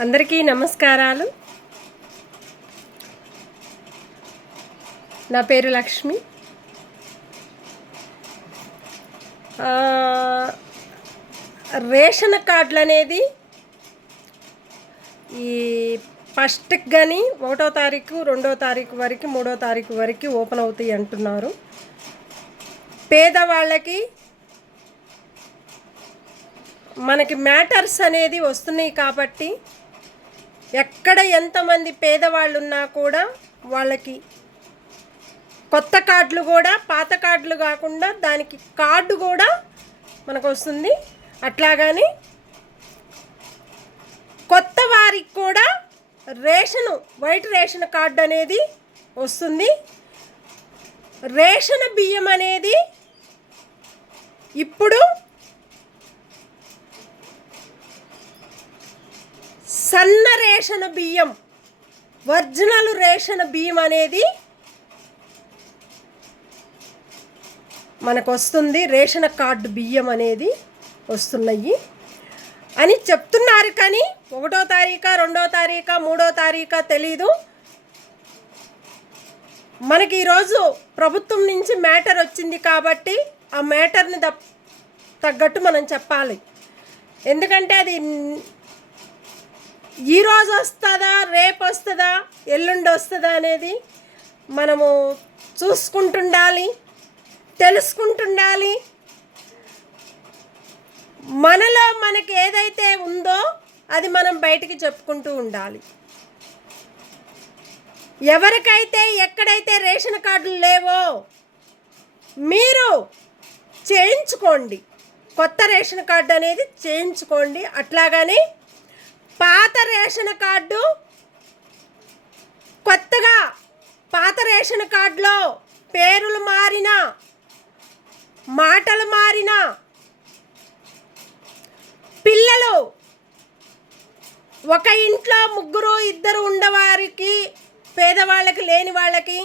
అందరికీ నమస్కారాలు. నా పేరు లక్ష్మి. రేషన్ కార్డులు అనేది ఈ ఫస్ట్కి కానీ 1వ తారీఖు 2వ తారీఖు వరకు 3వ తారీఖు వరకు ఓపెన్ అవుతాయి అంటున్నారు. పేదవాళ్ళకి మనకి మ్యాటర్స్ అనేది వస్తున్నాయి కాబట్టి ఎక్కడ ఎంతమంది పేదవాళ్ళు ఉన్నా కూడా వాళ్ళకి కొత్త కార్డులు కూడా పాత కార్డులు కాకుండా దానికి కార్డు కూడా మనకు వస్తుంది. అట్లాగని కొత్త వారికి కూడా వైట్ రేషన్ కార్డు అనేది వస్తుంది. రేషన్ బియ్యం అనేది ఇప్పుడు సన్న రేషన్ బియ్యం, ఒరిజినల్ రేషన్ బియ్యం అనేది మనకు వస్తుంది. రేషన్ కార్డు బియ్యం అనేది వస్తున్నాయి అని చెప్తున్నారు. కానీ 1వ తారీఖు 2వ తారీఖు 3వ తారీఖు తెలీదు. మనకి ఈరోజు ప్రభుత్వం నుంచి మ్యాటర్ వచ్చింది కాబట్టి ఆ మ్యాటర్ని తగ్గట్టు మనం చెప్పాలి. ఎందుకంటే అది ఈరోజు వస్తుందా, రేపు వస్తుందా, ఎల్లుండి వస్తుందా అనేది మనము చూసుకుంటుండాలి, తెలుసుకుంటుండాలి. మనలో మనకి ఏదైతే ఉందో అది మనం బయటికి చెప్పుకుంటూ ఉండాలి. ఎవరికైతే ఎక్కడైతే రేషన్ కార్డులు లేవో మీరు చేయించుకోండి, కొత్త రేషన్ కార్డు అనేది చేయించుకోండి. అట్లాగని పాత రేషన్ కార్డు కొత్తగా పాత రేషన్ కార్డులో పేర్లు మారినా, మాటలు మారినా, పిల్లలు ఒక ఇంట్లో 3-2 ఉండవారికి, పేదవాళ్ళకి లేని వాళ్ళకి,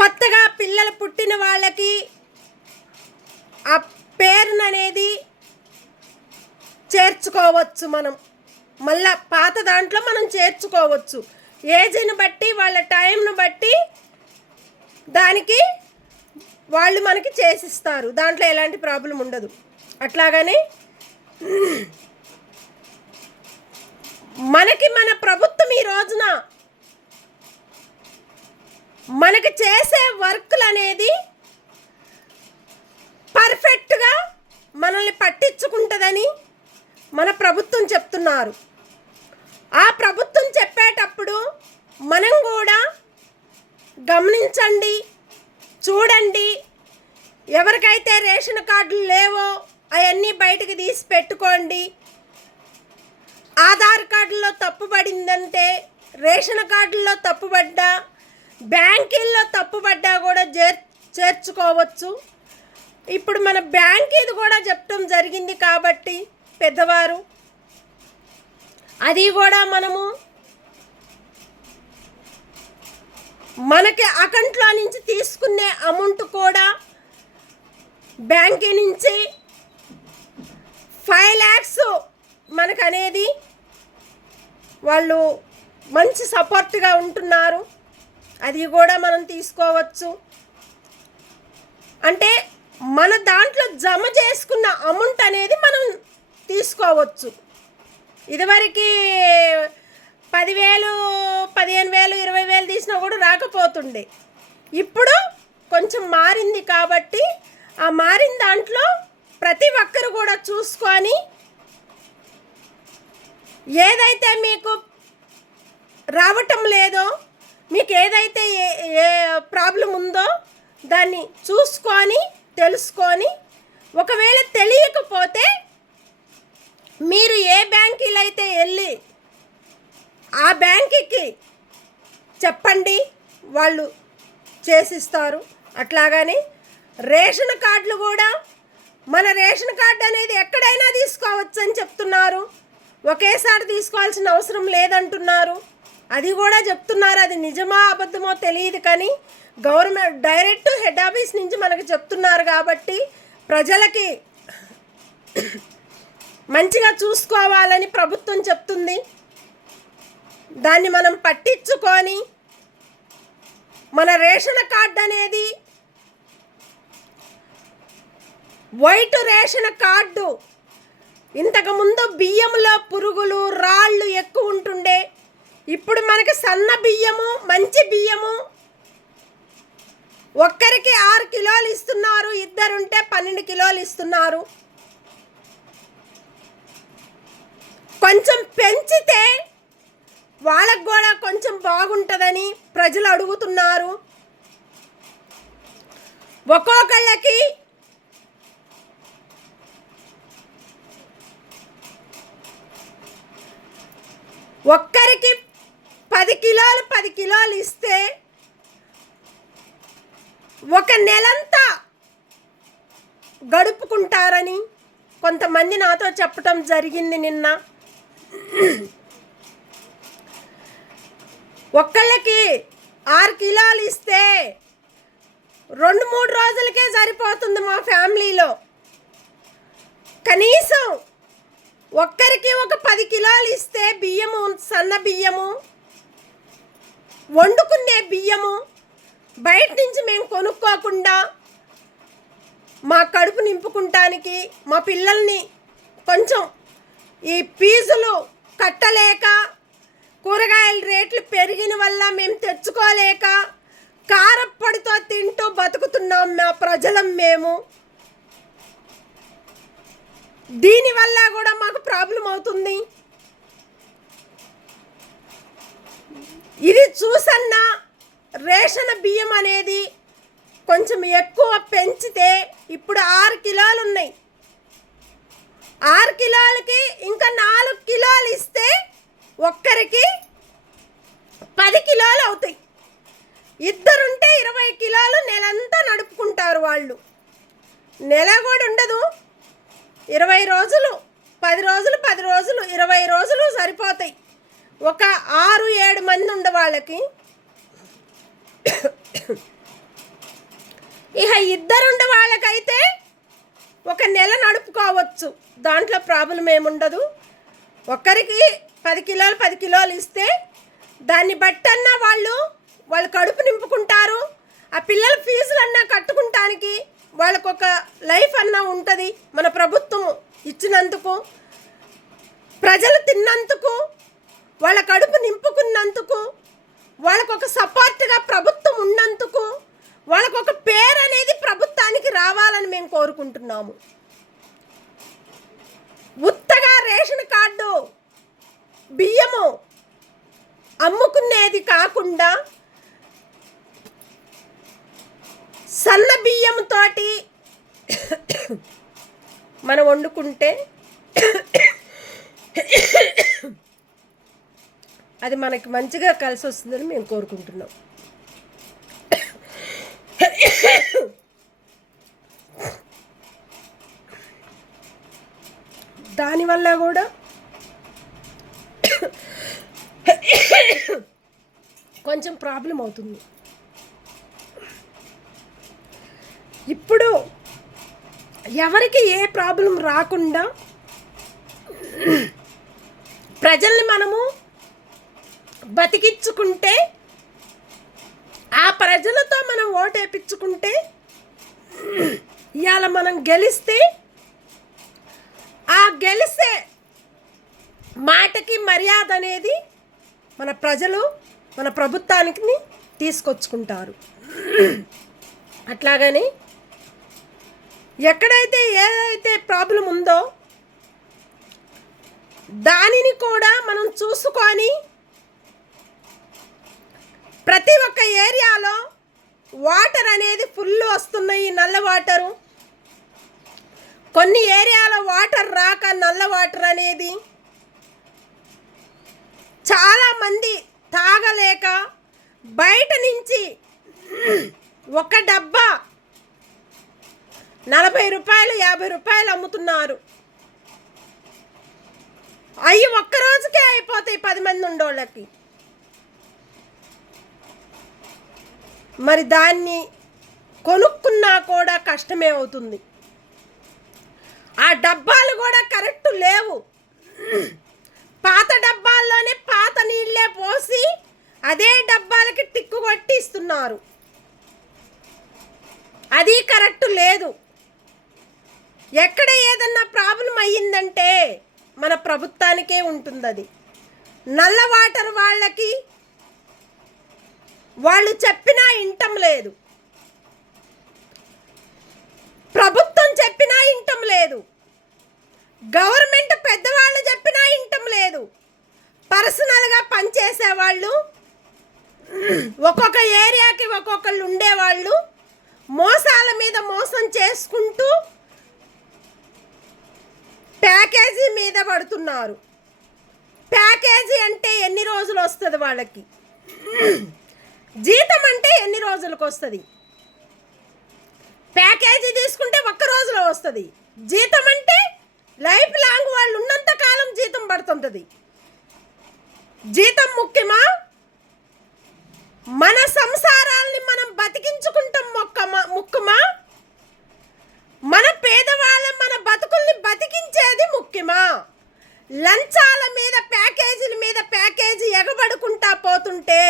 కొత్తగా పిల్లలు పుట్టిన వాళ్ళకి ఆ పేరుననేది చేర్చుకోవచ్చు. మనం మళ్ళా పాత దాంట్లో మనం చేర్చుకోవచ్చు. ఏజ్ని బట్టి వాళ్ళ టైంను బట్టి దానికి వాళ్ళు మనకి చేసిస్తారు. దాంట్లో ఎలాంటి ప్రాబ్లం ఉండదు. అట్లాగని మనకి మన ప్రభుత్వం ఈ రోజున మనకి చేసే వర్కులు అనేది పర్ఫెక్ట్గా మనల్ని పట్టించుకుంటుందని మన ప్రభుత్వం చెప్తున్నారు. ఆ ప్రభుత్వం చెప్పేటప్పుడు మనం కూడా గమనించండి, చూడండి. ఎవరికైతే రేషన్ కార్డులు లేవో అవన్నీ బయటకు తీసి పెట్టుకోండి. ఆధార్ కార్డుల్లో తప్పుపడిందంటే, రేషన్ కార్డుల్లో తప్పుపడ్డా, బ్యాంకీల్లో తప్పుపడ్డా కూడా చేర్చుకోవచ్చు. ఇప్పుడు మన బ్యాంకీది కూడా చెప్పడం జరిగింది కాబట్టి పెద్దవారు అది కూడా మనము మనకి అకౌంట్లో నుంచి తీసుకునే అమౌంట్ కూడా బ్యాంక్ నుంచి 5 lakhs మనకనేది వాళ్ళు మంచి సపోర్ట్గా ఉంటున్నారు. అది కూడా మనం తీసుకోవచ్చు. అంటే మన దాంట్లో జమ చేసుకున్న అమౌంట్ అనేది మనం తీసుకోవచ్చు. ఇదివరకు 10,000, 15,000, 20,000 తీసినా కూడా రాకపోతుండే. ఇప్పుడు కొంచెం మారింది కాబట్టి ఆ మారిన దాంట్లో ప్రతి ఒక్కరు కూడా చూసుకొని ఏదైతే మీకు రావటం లేదో, మీకు ఏదైతే ఏ ప్రాబ్లం ఉందో దాన్ని చూసుకొని తెలుసుకొని, ఒకవేళ తెలియకపోతే మీరు ఏ బ్యాంకీలో అయితే వెళ్ళి ఆ బ్యాంకుకి చెప్పండి, వాళ్ళు చేసిస్తారు. అట్లాగని రేషన్ కార్డులు కూడా మన రేషన్ కార్డు అనేది ఎక్కడైనా తీసుకోవచ్చు అని చెప్తున్నారు. ఒకేసారి తీసుకోవాల్సిన అవసరం లేదంటున్నారు. అది కూడా చెప్తున్నారు. అది నిజమా అబద్ధమో తెలియదు, కానీ గవర్నమెంట్ డైరెక్ట్ హెడ్ ఆఫీస్ నుంచి మనకు చెప్తున్నారు కాబట్టి ప్రజలకి మంచిగా చూసుకోవాలని ప్రభుత్వం చెప్తుంది. దాన్ని మనం పట్టించుకొని మన రేషన్ కార్డు అనేది వైట్ రేషన్ కార్డు, ఇంతకుముందు బియ్యంలో పురుగులు రాళ్ళు ఎక్కువ ఉంటుండే, ఇప్పుడు మనకి సన్న బియ్యము మంచి బియ్యము ఒక్కరికి 6 కిలోలు ఇస్తున్నారు, ఇద్దరుంటే 12 కిలోలు ఇస్తున్నారు. కొంచెం పెంచితే వాళ్ళకు కూడా కొంచెం బాగుంటుందని ప్రజలు అడుగుతున్నారు. ఒక్కొక్కళ్ళకి ఒక్కరికి 10 కిలోలు ఇస్తే ఒక నెలంతా గడుపుకుంటారని కొంతమంది నాతో చెప్పటం జరిగింది నిన్న. ఒక్కళ్ళకి 6 కిలోలు ఇస్తే 2-3 రోజులకే సరిపోతుంది మా ఫ్యామిలీలో. కనీసం ఒక్కరికి ఒక 10 కిలోలు ఇస్తే బియ్యము, సన్న బియ్యము, వండుకునే బియ్యము బయట నుంచి మేము కొనుక్కోకుండా మా కడుపు నింపుకుంటానికి, మా పిల్లల్ని కొంచెం ఈ ఫీజులు కట్టలేక, కూరగాయల రేట్లు పెరిగిన వల్ల మేము తెచ్చుకోలేక కారప్పొడితో తింటూ బతుకుతున్నాం మా ప్రజలం మేము. దీనివల్ల కూడా మాకు ప్రాబ్లం అవుతుంది. ఇది చూసన్నా రేషన్ బియ్యం అనేది కొంచెం ఎక్కువ పెంచితే, ఇప్పుడు 6 కిలోలు ఉన్నాయి, 6 కిలోలకి ఇంకా 4 కిలోలు ఇస్తే ఒక్కరికి 10 కిలోలు అవుతాయి. ఇద్దరుంటే 20 కిలోలు నెలంతా నడుపుకుంటారు వాళ్ళు. నెల కూడా ఉండదు, 20 రోజులు, 10 రోజులు, 20 రోజులు సరిపోతాయి. ఒక 6-7 మంది ఉండే వాళ్ళకి. ఇక ఇద్దరుండే వాళ్ళకైతే ఒక నెల నడుపుకోవచ్చు, దాంట్లో ప్రాబ్లం ఏముండదు. ఒక్కరికి 10 కిలోలు ఇస్తే దాన్ని బట్టన్నా వాళ్ళు కడుపు నింపుకుంటారు. ఆ పిల్లల ఫీజులన్నా కట్టుకుంటానికి వాళ్ళకొక లైఫ్ అన్నా ఉంటుంది. మన ప్రభుత్వం ఇచ్చినందుకు, ప్రజలు తిన్నందుకు, వాళ్ళ కడుపు నింపుకున్నందుకు, వాళ్ళకొక సపోర్ట్గా ప్రభుత్వం ఉన్నందుకు, వాళ్ళకొక పేరు అనేది ప్రభుత్వానికి రావాలని మేము కోరుకుంటున్నాము. ఉత్తగా రేషన్ కార్డు బియ్యము అమ్ముకునేది కాకుండా సన్న బియ్యంతోటి మనం వండుకుంటే అది మనకి మంచిగా కలిసి వస్తుందని మేము కోరుకుంటున్నాం. దానివల్ల కూడా కొంచెం ప్రాబ్లం అవుతుంది. ఇప్పుడు ఎవరికి ఏ ప్రాబ్లం రాకుండా ప్రజల్ని మనము బతికించుకుంటే, ఆ ప్రజలతో మనం ఓటేపించుకుంటే, ఇవాళ మనం గెలిస్తే ఆ గెలిసే మాటకి మర్యాద అనేది మన ప్రజలు మన ప్రభుత్వానికి తీసుకొచ్చుకుంటారు. అట్లాగని ఎక్కడైతే ఏదైతే ప్రాబ్లం ఉందో దానిని కూడా మనం చూసుకొని ప్రతి ఒక్క ఏరియాలో వాటర్ అనేది ఫుల్ వస్తున్నాయి, నల్ల వాటరు. కొన్ని ఏరియాలో వాటర్ రాక నల్ల వాటర్ అనేది చాలామంది తాగలేక బయట నుంచి ఒక డబ్బా 40 రూపాయలు 50 రూపాయలు అమ్ముతున్నారు. అవి ఒక్కరోజుకే అయిపోతాయి 10 మంది ఉండోళ్ళకి. మరి దాన్ని కొనుక్కున్నా కూడా కష్టమే అవుతుంది. ఆ డబ్బాలు కూడా కరెక్ట్ లేవు. కరెక్ట్ లేదు. ఎక్కడ ఏదన్నా ప్రాబ్లం అయ్యిందంటే మన ప్రభుత్వానికే ఉంటుంది అది. నల్ల వాటర్ వాళ్ళకి వాళ్ళు చెప్పినా వింటం లేదు, ప్రభుత్వం చెప్పినా వింటం లేదు, గవర్నమెంట్ పెద్దవాళ్ళు చెప్పినా వింటం లేదు. పర్సనల్గా పనిచేసే వాళ్ళు, ఒక్కొక్క ఏరియాకి ఒక్కొక్కళ్ళు ఉండేవాళ్ళు మోసాల మీద మోసం చేసుకుంటూ ప్యాకేజీ మీద పడుతున్నారు. ప్యాకేజీ అంటే ఎన్ని రోజులు వస్తుంది వాళ్ళకి, జీతం అంటే ఎన్ని రోజులకు వస్తుంది. ప్యాకేజీ తీసుకుంటే ఒక్క రోజులో వస్తుంది, జీతం అంటే లైఫ్ లాంగ్ వాళ్ళు ఉన్నంత కాలం జీతం పడుతుంటుంది. జీతం ముఖ్యమా? మన సంసారాల్ని మనం బతికించుకుంటాం ముఖ్యమా? మన పేదవాళ్ళ మన బతుకుల్ని బతికించేది ముఖ్యమా? లంచాల మీద ప్యాకేజీల మీద ప్యాకేజీ ఎగబడుకుంటా పోతుంటే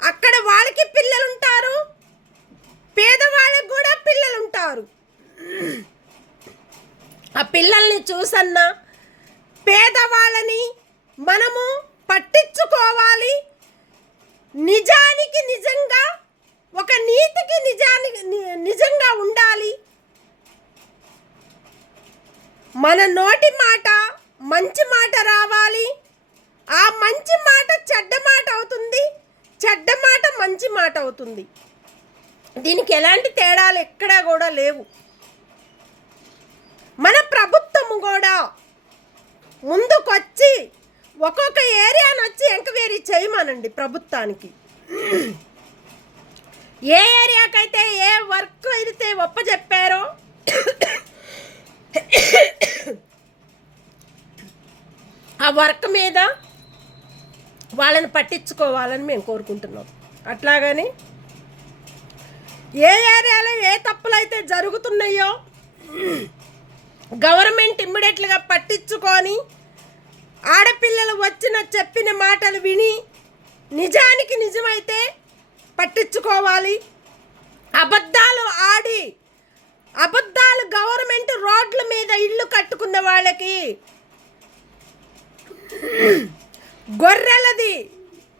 అక్కడ వాళ్ళకి పిల్లలుంటారు, పేదవాళ్ళకి కూడా పిల్లలుంటారు. ఆ పిల్లల్ని చూసన్నా పేదవాళ్ళని మనము పట్టించుకోవాలి. నిజానికి నిజంగా, ఒక నీతికి నిజంగా ఉండాలి. మన నోటి మాట మంచి మాట రావాలి. ఆ మంచి మాట చెడ్డ మాట అవుతుంది, చెడ్డ మాట మంచి మాట అవుతుంది. దీనికి ఎలాంటి తేడాలు ఎక్కడా కూడా లేవు. మన ప్రభుత్వము కూడా ముందుకొచ్చి ఒక్కొక్క ఏరియాను వచ్చి ఎంక్వైరీ చేయమనండి ప్రభుత్వానికి. ఏ ఏరియాకైతే ఏ వర్క్ అయితే ఒప్పజెప్పారో ఆ వర్క్ మీద వాళ్ళని పట్టించుకోవాలని మేము కోరుకుంటున్నాం. అట్లాగని ఏ ఏరియాలో ఏ తప్పులు అయితే జరుగుతున్నాయో గవర్నమెంట్ ఇమ్మీడియట్గా పట్టించుకొని ఆడపిల్లలు చెప్పిన మాటలు విని నిజానికి నిజమైతే పట్టించుకోవాలి. అబద్ధాలు ఆడి గవర్నమెంట్ రోడ్ల మీద ఇల్లు కట్టుకున్న వాళ్ళకి గొర్రెలది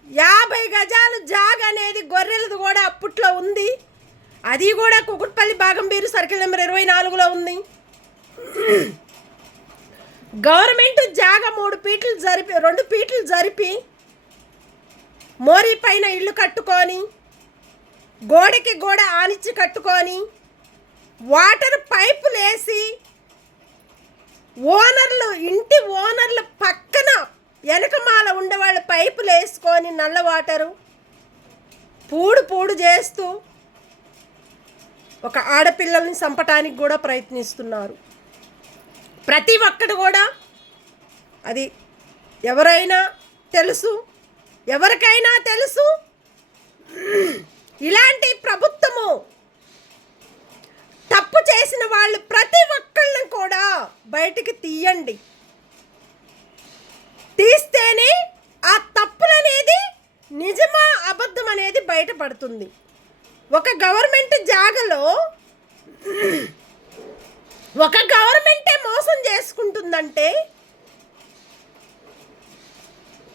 50 గజాలు జాగ అనేది గొర్రెలది కూడా అప్పట్లో ఉంది. అది కూడా కుకుట్పల్లి బాగంబీరు సర్కిల్ నెంబర్ 24లో ఉంది. గవర్నమెంట్ జాగ 2 ఫీట్లు జరిపి మోరీ పైన ఇల్లు కట్టుకొని గోడకి గోడ ఆనిచ్చి కట్టుకొని వాటర్ పైపులు వేసి ఇంటి ఓనర్లు పక్కన వెనకమాల ఉండేవాళ్ళు పైపులు వేసుకొని నల్ల వాటరు పూడు చేస్తూ ఒక ఆడపిల్లల్ని చంపటానికి కూడా ప్రయత్నిస్తున్నారు. ప్రతి ఒక్కడు కూడా అది ఎవరైనా తెలుసు, ఎవరికైనా తెలుసు. ఇలాంటి ప్రభుత్వము తప్పు చేసిన వాళ్ళు ప్రతి ఒక్కళ్ళని కూడా బయటికి తీయండి. తీస్తేనే ఆ తప్పులనేది నిజమా అబద్ధం అనేది బయటపడుతుంది. ఒక గవర్నమెంట్ జాగలో ఒక గవర్నమెంటే మోసం చేసుకుంటుందంటే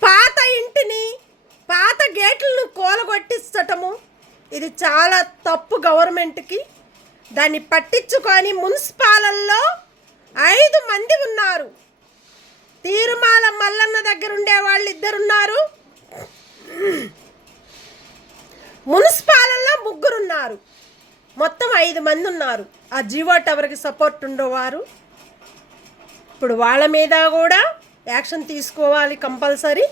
పాత ఇంటిని పాత గేట్లను కూలగొట్టించటము ఇది చాలా తప్పు. గవర్నమెంట్కి దాన్ని పట్టించుకొని మున్సిపాలల్లో 5 మంది ఉన్నారు. తీరుమాల మల్లన్న దగ్గర ఉండే వాళ్ళు 2 ఉన్నారు, మున్సిపాలల్లో 3 ఉన్నారు, మొత్తం 5 మంది ఉన్నారు. ఆ జీవో టవర్కి సపోర్ట్ ఉండేవారు. ఇప్పుడు వాళ్ళ మీద కూడా యాక్షన్ తీసుకోవాలి కంపల్సరీ.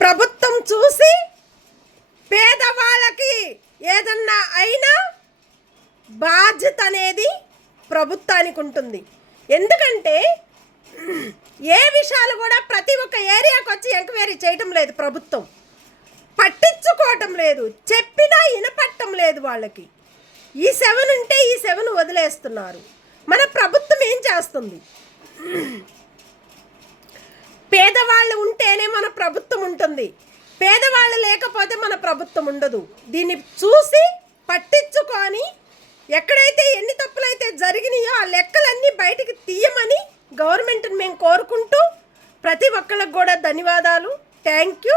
ప్రభుత్వం చూసి పేదవాళ్ళకి ఏదన్నా అయినా బాధ్యత అనేది ప్రభుత్వానికి ఉంటుంది. ఎందుకంటే ఏ విషయాలు కూడా ప్రతి ఒక్క ఏరియాకి వచ్చి ఎంక్వైరీ చేయటం లేదు, ప్రభుత్వం పట్టించుకోవటం లేదు, చెప్పినా వినపట్టం లేదు వాళ్ళకి. ఈ 7 ఉంటే ఈ 7 వదిలేస్తున్నారు. మన ప్రభుత్వం ఏం చేస్తుంది? పేదవాళ్ళు ఉంటేనే మన ప్రభుత్వం ఉంటుంది, పేదవాళ్ళు లేకపోతే మన ప్రభుత్వం ఉండదు. దీన్ని చూసి పట్టించుకొని ఎక్కడైతే ఎన్ని తప్పులైతే జరిగినాయో ఆ లెక్కలన్నీ బయటికి తీయమని గవర్నమెంట్ని మేము కోరుకుంటూ ప్రతి ఒక్కళ్ళకి కూడా ధన్యవాదాలు. Thank you.